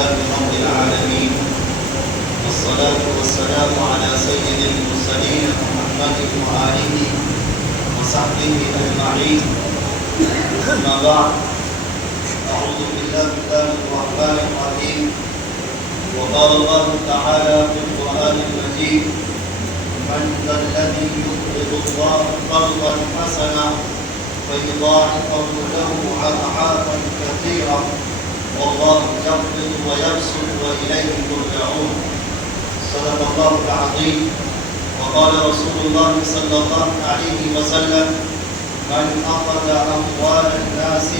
لله رب العالمين، والصلاة والسلام على سيد المرسلين محمد وآله وصحبه أجمعين. أما بعد، أعوذ بالله من الرحمن الرحيم. وقال الله تعالى في القرآن المجيد: من ذا الذي يقرض الله قرضا حسنا فيضاعفه له أضعافا كثيرة والله يقبض ويبسط وإليه ترجعون. صدق الله العظيم. وقال رسول الله صلى الله عليه وسلم: من أخذ أموال الناس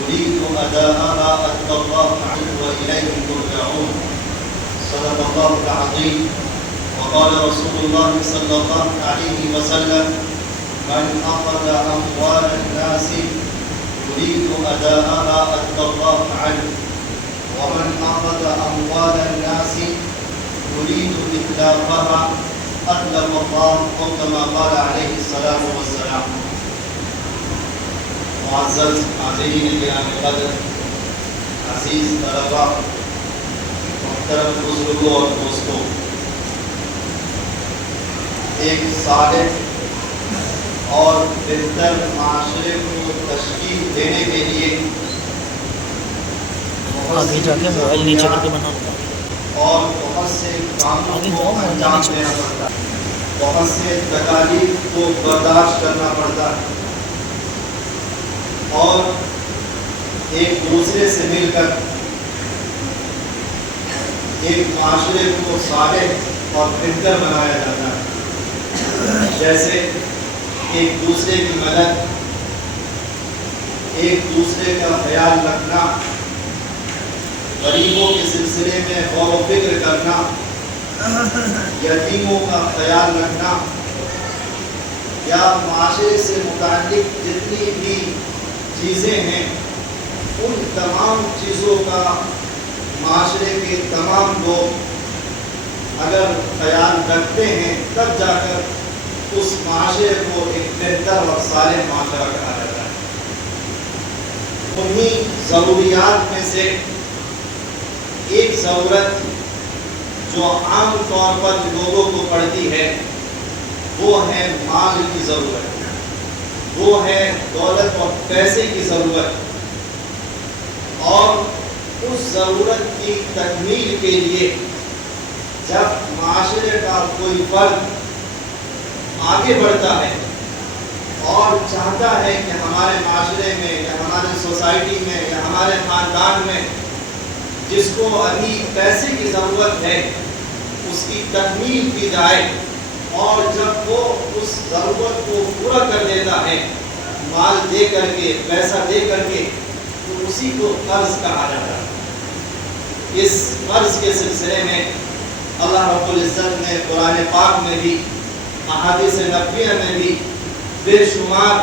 يريد أداءها أدى الله عنه وإليه ترجعون. صدق الله العظيم. وقال رسول الله صلى الله عليه وسلم: من أخذ أموال الناس يريد أداءها أدى الله عنه ومن أخذ أموال الناس يريد إتلافها أتلف الله، أو كما قال عليه الصلاة والسلام. معزز حاضرین کرام قدر، عزیز طلباء، محترم بزرگوں اور دوستوں، ایک صالح اور بہتر معاشرے کو تشکیل دینے کے لیے آگے جا کے موبائل نیچے کر کے بنا اور بہت سے کاموں کو انجام دینا پڑتا ہے، بہت سے تکالیف کو برداشت کرنا پڑتا ہے، اور ایک دوسرے سے مل کر ایک معاشرے کو صالح اور بہتر بنایا جاتا ہے. جیسے ایک دوسرے کی مدد، ایک دوسرے کا خیال رکھنا، غریبوں کے سلسلے میں غور و فکر کرنا، یتیموں کا خیال رکھنا، یا معاشرے سے متعلق جتنی بھی چیزیں ہیں ان تمام چیزوں کا معاشرے کے تمام لوگ اگر خیال رکھتے ہیں تب جا کر اس معاشرے کو ایک بہتر اور صالح معاشرہ کہا جاتا ہے. انہی ضروریات میں سے ایک ضرورت جو عام طور پر لوگوں کو پڑتی ہے وہ ہے مال کی ضرورت، وہ ہے دولت اور پیسے کی ضرورت. اور اس ضرورت کی تکمیل کے لیے جب معاشرے کا کوئی فرد آگے بڑھتا ہے اور چاہتا ہے کہ ہمارے معاشرے میں یا ہمارے سوسائٹی میں یا ہمارے خاندان میں جس کو ابھی پیسے کی ضرورت ہے اس کی تکمیل کی جائے، اور جب وہ اس ضرورت کو پورا کر دیتا ہے مال دے کر کے، پیسہ دے کر کے، تو اسی کو قرض کہا جاتا ہے. اس قرض کے سلسلے میں اللہ رب العزت نے قرآن پاک میں بھی، احادیث نبویہ میں بھی بے شمار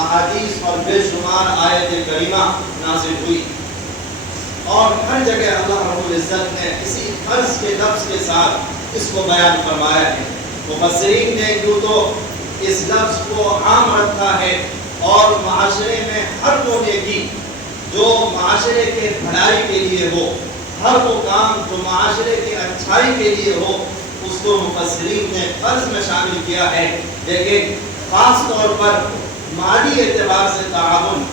احادیث اور بے شمار آیت کریمہ نازل ہوئی، اور ہر جگہ اللہ رب العزت نے اسی قرض کے لفظ کے ساتھ اس کو بیان فرمایا ہے. مفسرین نے کیوں تو اس لفظ کو عام رکھا ہے اور معاشرے میں ہر وہ نیکی جو معاشرے کے بھلائی کے لیے ہو، ہر وہ کام جو معاشرے کی اچھائی کے لیے ہو، اس کو مفسرین نے قرض میں شامل کیا ہے. لیکن خاص طور پر مالی اعتبار سے تعاون،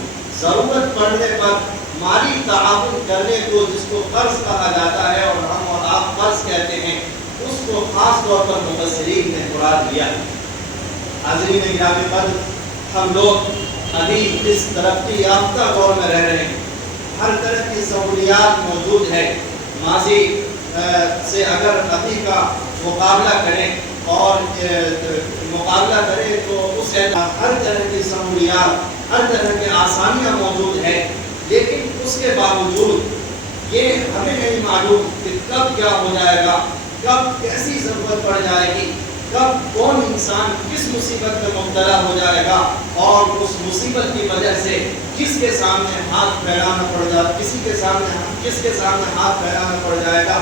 ضرورت پڑنے پر مالی تعاون کرنے کو جس کو قرض کہا جاتا ہے اور ہم اور آپ قرض کہتے ہیں، اس کو خاص طور پر مفسرین نے مراد لیا. حاضرین گرامی قدر، ہم لوگ ابھی اس ترقی یافتہ دور میں رہ رہے ہیں، ہر طرح کی سہولیات موجود ہے. ماضی سے اگر ابھی کا مقابلہ کریں اور مقابلہ کریں تو اس ہر طرح کی سہولیات، ہر طرح کی آسانیاں موجود ہیں، لیکن اس کے باوجود یہ ہمیں نہیں معلوم کہ کب کیا ہو جائے گا، کب کیسی ضرورت پڑ جائے گی، کب کون انسان کس مصیبت میں مبتلا ہو جائے گا اور اس مصیبت کی وجہ سے کس کے سامنے ہاتھ پھیلانا پڑ جائے، کس کے سامنے ہاتھ پھیلانا پڑ جائے گا.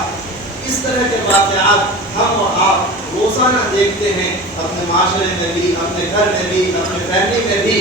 اس طرح کے واقعات ہم اور آپ روزانہ دیکھتے ہیں، اپنے معاشرے میں بھی، اپنے گھر میں بھی، اپنے فیملی میں بھی.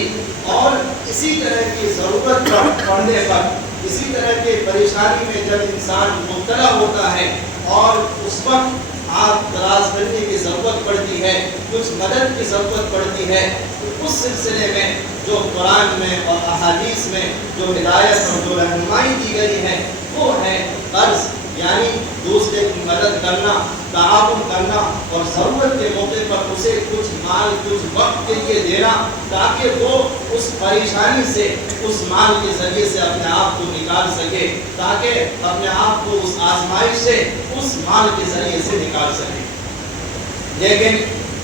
اور اسی طرح کی ضرورت پڑنے پر اسی طرح کے پریشانی میں جب انسان مبتلا ہوتا ہے اور اس وقت آپ دراز کرنے کی ضرورت پڑتی ہے، کچھ مدد کی ضرورت پڑتی ہے، تو اس سلسلے میں جو قرآن میں اور احادیث میں جو ہدایت اور جو رہنمائی دی گئی ہے وہ ہے قرض، یعنی دوسرے کی مدد کرنا، تعاون کرنا اور ضرورت کے موقع پر اسے کچھ مال کچھ وقت کے لیے دینا تاکہ وہ اس پریشانی سے اس مال کے ذریعے سے اپنے آپ کو نکال سکے، تاکہ اپنے آپ کو اس آزمائش سے اس مال کے ذریعے سے نکال سکے۔ لیکن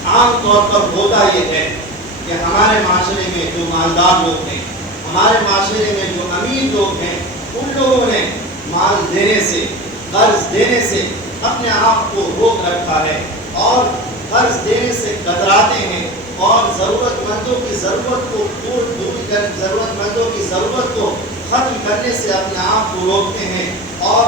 عام طور پر ہوتا یہ ہے کہ ہمارے معاشرے میں جو مالدار لوگ ہیں، ہمارے معاشرے میں جو امیر لوگ ہیں، ان لوگوں نے مال دینے سے، قرض دینے سے اپنے آپ کو روک رکھا ہے اور قرض دینے سے کتراتے ہیں اور ضرورت مندوں کی ضرورت کو ضرورت مندوں کی ضرورت کو ختم کرنے سے اپنے آپ کو روکتے ہیں، اور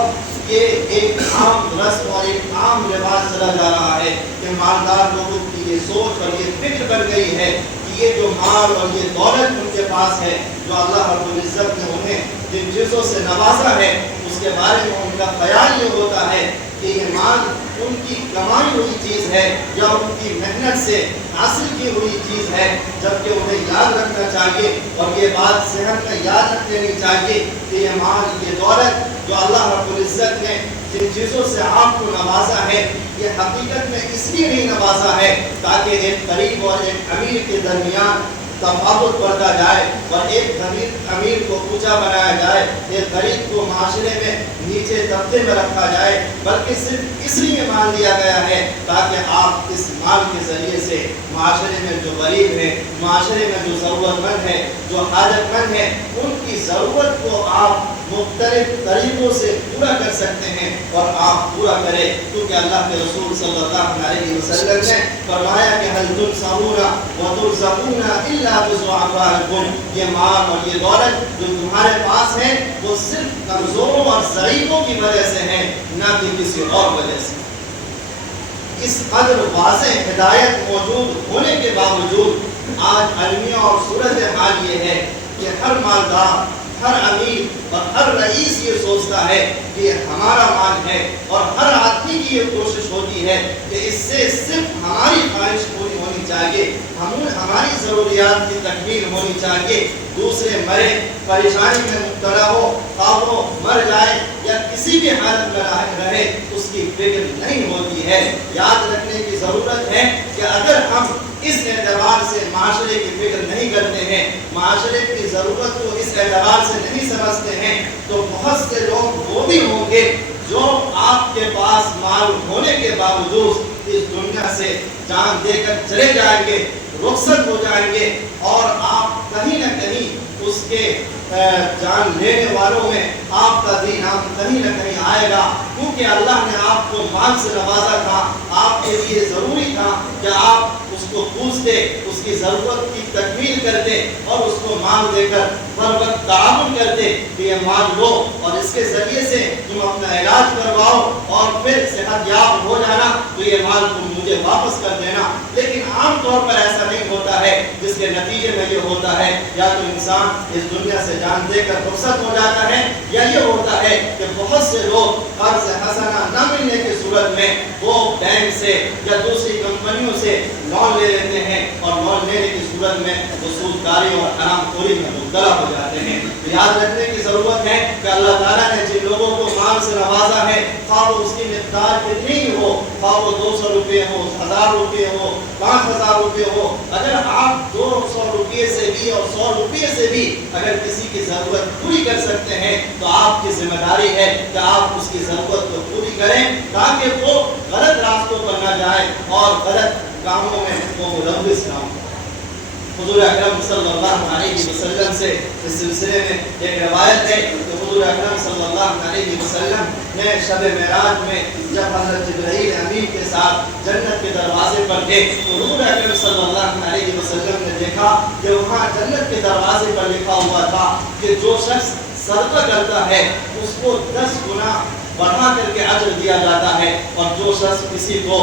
یہ ایک عام رسم اور ایک عام رواج چلا جا رہا ہے کہ مالدار لوگوں کی یہ سوچ اور یہ فکر بن گئی ہے کہ یہ جو مال اور یہ دولت ان کے پاس ہے، جو اللہ رب العزت نے انہیں جن چیزوں سے نوازا ہے، اس کے بارے میں ان کا خیال یہ ہوتا ہے کہ یہ مال ان کی کمائی ہوئی چیز ہے یا ان کی محنت سے حاصل کی ہوئی چیز ہے، جبکہ انہیں یاد رکھنا چاہیے اور یہ بات صحت میں یاد رکھ لینی چاہیے کہ یہ مال، یہ دولت جو اللہ رب العزت نے جن چیزوں سے آپ کو نوازا ہے، یہ حقیقت میں اس لیے نہیں نوازا ہے تاکہ ایک غریب اور ایک امیر کے درمیان تفاوت بڑھتا جائے اور ایک امیر کو اونچا بنایا جائے، ایک غریب کو معاشرے میں نیچے طبقے میں رکھا جائے، بلکہ صرف اس لیے مال دیا گیا ہے تاکہ آپ اس مال کے ذریعے سے معاشرے میں جو غریب ہیں، معاشرے میں جو ضرورت مند ہے، جو حاجت مند ہے، ان کی ضرورت کو آپ مختلف طریقوں سے پورا کر سکتے ہیں اور آپ پورا کریں، کیونکہ اللہ کے رسول صلی اللہ علیہ وسلم نے فرمایا کہ هل تنصرون وترزقون الا بضعفائكم، یہ مال اور یہ دولت جو تمہارے پاس ہے وہ صرف کمزوروں اور ضعیفوں کی وجہ سے ہے، نہ کہ کسی اور وجہ سے۔ اس قدر واضح ہدایت موجود ہونے کے باوجود آج المیہ اور صورتحال یہ ہے کہ ہر مالدار، ہر امیر اور ہر رئیس یہ سوچتا ہے کہ یہ ہمارا مال ہے، اور ہر آدمی کی یہ کوشش ہوتی ہے کہ اس سے صرف ہماری خواہش پوری ہونی چاہیے، ہماری ضروریات کی تکمیل ہونی چاہیے، دوسرے مرے، پریشانی میں مبتلا ہو، خواہ وہ مر جائے یا کسی بھی حالت میں رہے، اس کی فکر نہیں ہوتی ہے۔ یاد رکھنے کی ضرورت ہے کہ اگر ہم اس اعتبار سے معاشرے کی فکر نہیں کرتے ہیں، معاشرے کی ضرورت کو اس اعتبار سے نہیں سمجھتے ہیں، تو بہت سے لوگ وہ بھی ہوں گے جو آپ کے پاس مال ہونے کے باوجود اس دنیا سے جان دے کر چلے جائیں گے، رخصت ہو جائیں گے، اور آپ کہیں نہ کہیں اس کے جان لینے والوں میں آپ کا دین کہیں نہ کہیں آئے گا، کیونکہ اللہ نے آپ کو مال سے نوازا تھا، آپ کے لیے ضروری تھا کہ آپ اس کو پوچھتے، اس کی ضرورت کی تکمیل کرتے اور اس کو مال دے کر ہر وقت تعاون کرتے کہ یہ مال لو اور اس کے ذریعے سے تم اپنا علاج کرواؤ اور پھر صحت یاب ہو جانا، تو یہ مال تم مجھے واپس کر دینا۔ لیکن عام طور پر ایسا نہیں ہوتا ہے، جس کے نتیجے میں یہ ہوتا ہے یا تو انسان اس دنیا سے جان دے کر رخصت ہو جاتا ہے، یا یہ ہوتا ہے کہ بہت سے لوگ قرض حسنہ نہ ملنے کی صورت میں وہ بینک سے یا دوسری کمپنیوں سے لون لے لیتے ہیں، اور لون لینے کی صورت میں وہ سودکاری اور حرام خوری میں مبتلا ہو جاتے ہیں۔ تو یاد رکھنے کی ضرورت ہے کہ اللہ تعالیٰ نے جن لوگوں کو مال سے نوازا ہے، خواہ وہ اس کی مقدار کتنی ہی ہو، خواہ وہ 200 روپے ہو، 1000 روپے ہو، 5000 روپے ہو، اگر آپ 200 روپے سے بھی اور 100 روپے سے بھی اگر کسی کی ضرورت پوری کر سکتے ہیں تو آپ کی ذمہ داری ہے کہ آپ اس کی ضرورت کو پوری کریں، تاکہ وہ غلط راستوں پر نہ جائے اور غلط کاموں میں وہ ملوث نہ ہو۔ حضور اکرم صلی اللہ علیہ وسلم سے اس سلسلے میں ایک روایت ہے کہ حضور اکرم صلی اللہ علیہ وسلم نے شب معراج میں جب حضرت جبرائیل امین کے ساتھ جنت کے دروازے پر تھے تو حضور اکرم صلی اللہ علیہ وسلم نے دیکھا کہ وہاں جنت کے دروازے پر لکھا ہوا تھا کہ جو شخص صدقہ کرتا ہے اس کو 10 گنا بڑھا کر کے اجر دیا جاتا ہے، اور جو شخص کسی کو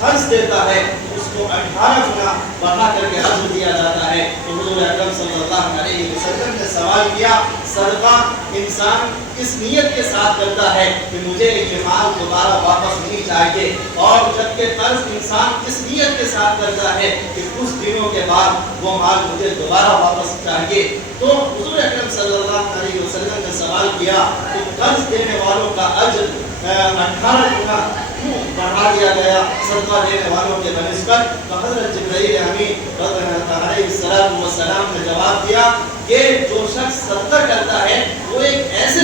قرض دیتا ہے اس کو 18 گنا بڑھا کر کے اجر دیا جاتا ہے۔ تو حضور اکرم صلی اللہ علیہ وسلم نے سوال کیا، صدقہ انسان اس نیت کے ساتھ کرتا ہے کہ مجھے یہ مال دوبارہ واپس نہیں چاہیے، اور جبکہ قرض انسان اس نیت کے ساتھ کرتا ہے کہ کچھ دنوں کے بعد وہ مال مجھے دوبارہ واپس چاہیے۔ تو حضور اکرم صلی اللہ علیہ وسلم نے سوال کیا کہ قرض دینے والوں کا اجر 18 گنا کیوں بڑھا دیا گیا صدقہ دینے والوں کے بنسبت؟ تو حضرت جبرائیل امین علیہ السلام نے جواب دیا کہ جو شخص صدقہ کرتا ہے وہ ایک ایسے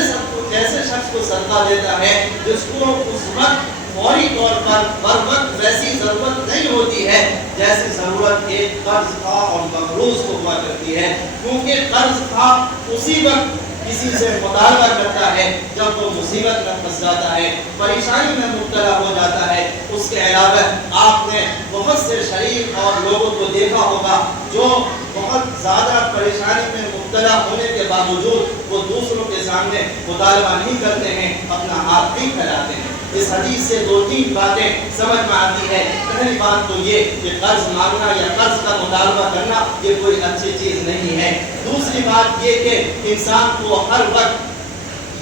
شخص کو صدقہ دیتا ہے جس کو اس وقت فوری طور پر بر وقت ویسی ضرورت نہیں ہوتی ہے جیسی ضرورت ایک قرض خواہ اور مقروض کو ہوا کرتی ہے، کیونکہ قرض خواہ اسی وقت کسی سے مطالبہ کرتا ہے جب وہ مصیبت میں پھنس جاتا ہے، پریشانی میں مبتلا ہو جاتا ہے۔ اس کے علاوہ آپ نے بہت سے شریف اور لوگوں کو دیکھا ہوگا جو بہت زیادہ پریشانی میں مبتلا ہونے کے باوجود وہ دوسروں کے سامنے مطالبہ نہیں کرتے ہیں، اپنا ہاتھ نہیں پھیلاتے ہیں۔ اس حدیث سے 2-3 باتیں سمجھ میں آتی ہے۔ پہلی بات تو یہ کہ قرض مانگنا یا قرض کا مطالبہ کرنا یہ کوئی اچھی چیز نہیں ہے۔ دوسری بات یہ کہ انسان کو ہر وقت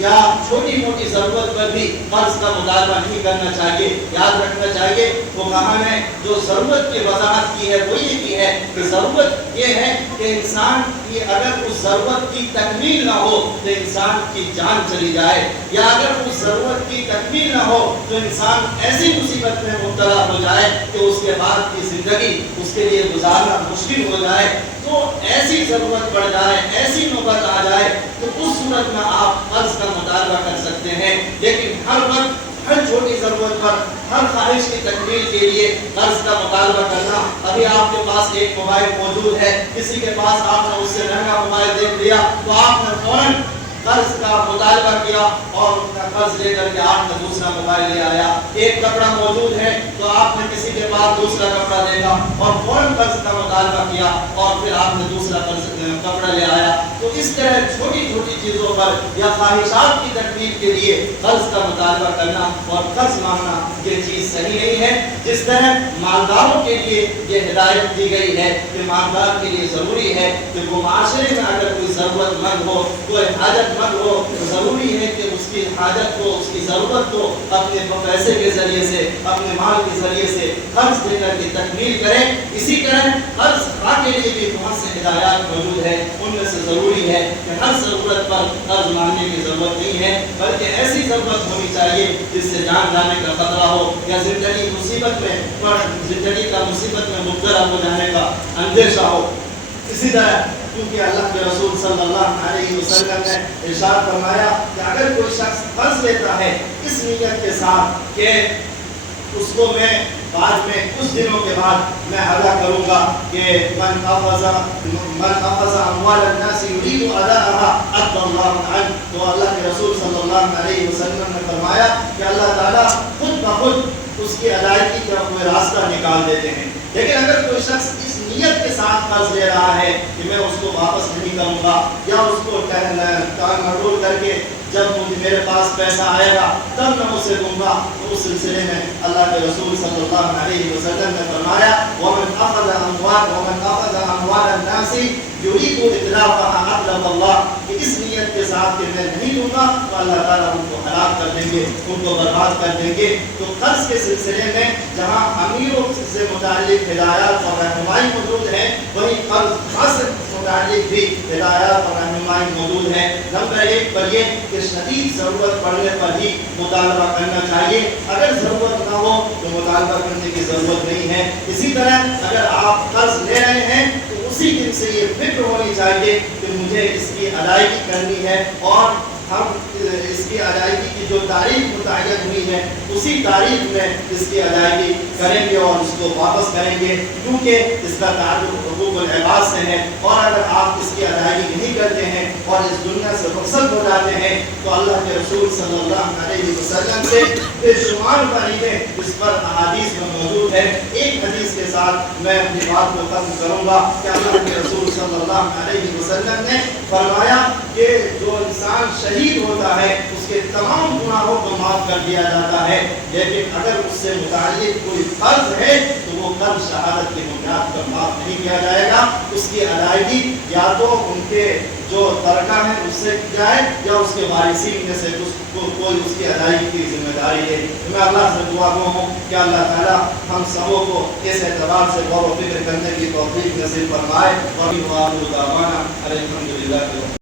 یا چھوٹی موٹی ضرورت پر بھی قرض کا مطالبہ نہیں کرنا چاہیے۔ یاد رکھنا چاہیے وہ کہاں ہے جو ضرورت کی وضاحت کی ہے وہ یہ کی ہے کہ ضرورت یہ ہے کہ انسان کی اگر اس ضرورت کی تکمیل نہ ہو تو انسان کی جان چلی جائے، یا اگر اس ضرورت کی تکمیل نہ ہو تو انسان ایسی مصیبت میں مبتلا ہو جائے کہ اس کے بعد کی زندگی اس کے لیے گزارنا مشکل ہو جائے۔ تو ایسی ضرورت پڑ جائے، ایسی نوبت آ جائے تو اس صورت میں آپ قرض کا مطالبہ کر سکتے ہیں، لیکن ہر وقت ہر چھوٹی ضرورت پر ہر خواہش کی تکمیل کے لیے قرض کا مطالبہ کرنا۔ ابھی آپ کے پاس ایک موبائل موجود ہے، کسی کے پاس آپ نے اس سے مہنگا موبائل دیکھ لیا تو آپ نے فوراً قرض کا مطالبہ کیا اور قرض لے کر کے آپ نے دوسرا موبائل لے آیا۔ ایک کپڑا موجود ہے تو آپ نے کسی کے پاس دوسرا کپڑا دیکھا اور فوراً قرض کا مطالبہ کیا اور پھر آپ نے دوسرا کپڑا لے آیا۔ تو اس طرح چھوٹی چھوٹی چیزوں پر یا خواہشات کی تکمیل کے لیے قرض کا مطالبہ کرنا اور قرض مانگنا یہ چیز صحیح نہیں ہے۔ جس طرح مالداروں کے لیے یہ ہدایت دی گئی ہے کہ مالدار کے لیے ضروری ہے کہ وہ معاشرے میں اگر کوئی ضرورت مند ہو، کوئی حاجت مند ہو، تو ضروری ہے کہ اس کی حاجت کو، اس کی ضرورت کو اپنے پیسے کے ذریعے سے، اپنے مال کے ذریعے سے قرض دے کر کے تکمیل کریں۔ اسی طرح قرض خواہ کے لیے بھی بہت سے ہدایات موجود ہیں، ان میں سے ضروری ہے کہ ہر ضرورت پر قرض مانگنے کی ضرورت نہیں ہے، بلکہ ایسی ضرورت ہونی چاہیے جس سے جان جانے کا خطرہ ہو یا زندگی کا مصیبت میں مبتلا ہو جانے کا اندیشہ ہو۔ اسی طرح کیونکہ اللہ کے رسول صلی اللہ علیہ وسلم نے ارشاد فرمایا کہ اگر کوئی شخص قرض لیتا ہے اس نیت کے ساتھ کہ اس کو میں بعد میں کچھ دنوں کے بعد میں ادا کروں گا کہ من اخذ اموال الناس يريد اداءها ادى الله عنه، تو اللہ کے رسول صلی اللہ علیہ وسلم نے فرمایا کہ اللہ تعالیٰ خود بخود اس کی ادائیگی کا کوئی راستہ نکال دیتے ہیں۔ لیکن اگر کوئی شخص اس نیت کے ساتھ قرض لے رہا ہے کہ میں اس کو واپس نہیں کروں گا یا اس کو کان مٹول کر کے جب میرے پاس پیسہ آئے گا تب میں اسے دوں گا، تو اس سلسلے میں اللہ کے رسول صلی اللہ علیہ وسلم نے فرمایا وَمَنْ أَخَذَ أَمْوَالَ النَّاسِ يُرِيدُ إِتْلَافَهَا أَتْلَفَ اللَّهُ، کہ اس نیت کے ساتھ کہ میں نہیں دوں گا تو اللہ تعالیٰ ان کو ہلاک کر دیں گے، ان کو برباد کر دیں گے۔ تو قرض کے سلسلے میں جہاں امیروں سے متعلق ہدایات اور رہنمائی موجود ہے، وہیں قرض سے متعلق بھی ہدایات اور رہنمائی موجود ہے۔ نمبر 1 پر یہ کہ شدید ضرورت پڑنے پر ہی مطالبہ کرنا چاہیے، اگر ضرورت نہ ہو تو مطالبہ کرنے کی ضرورت نہیں ہے۔ اسی طرح اگر آپ قرض لے رہے ہیں تو اسی دن سے یہ فکر ہونی چاہیے کہ مجھے اس کی ادائیگی کرنی ہے، اور ہم اس کی ادائیگی کی جو تاریخ متعین ہوئی ہے اسی تاریخ میں اس کی ادائیگی کریں گے اور اس کو واپس کریں گے، کیونکہ اس کا تعلق حقوق العباد سے ہے، اور اگر آپ اس کی ادائیگی نہیں کرتے ہیں اور اس دنیا سے رخصت ہو جاتے ہیں تو اللہ کے رسول صلی اللہ علیہ وسلم سے بے شمار وعیدیں اس پر احادیث میں موجود ہے۔ ایک حدیث کے ساتھ میں اپنی بات کو ختم کروں گا کہ اللہ کے رسول صلی اللہ علیہ وسلم نے فرمایا کہ جو انسان شہید ہوتا ہے اس کے تمام گناہوں کو معاف کر دیا جاتا ہے، لیکن اگر اس سے متعلق کوئی قرض ہے تو وہ وہ قرض شہادت کی بنیاد پر معاف نہیں کیا جائے گا. اس کی ادائیگی یا تو ان کے جو ترکہ ہیں اس سے کی جائے یا اس کے وارثین میں سے کوئی اس کی ادائیگی کی ذمہ داری ہے. میں اللہ سے دعا گو ہوں کہ اللہ تعالیٰ ہم سبوں کو اس اعتبار سے غور و فکر کرنے کی توفیق نصیب فرمائے. اور الحمد للہ.